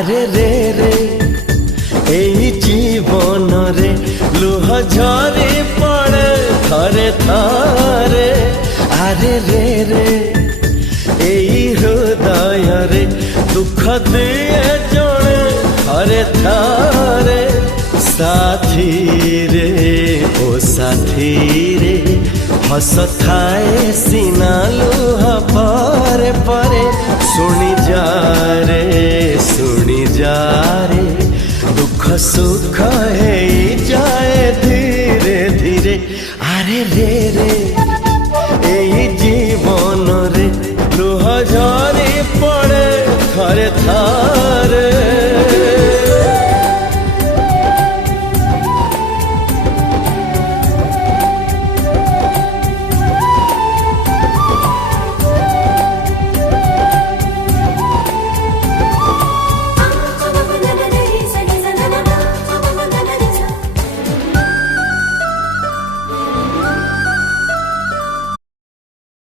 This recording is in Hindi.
आरे रे रे एई जीवन रे लुह झरी पड़े थरे थरे। आरे रे रे एई हृदय रे दुख दिए जड़े थरे थरे। साथी रे ओ साथी रे हस थाए सीना लुह परे परे। सुनी जा रे सुनी जा रे दुख सुख है जाए धीरे धीरे। आरे रे रे ए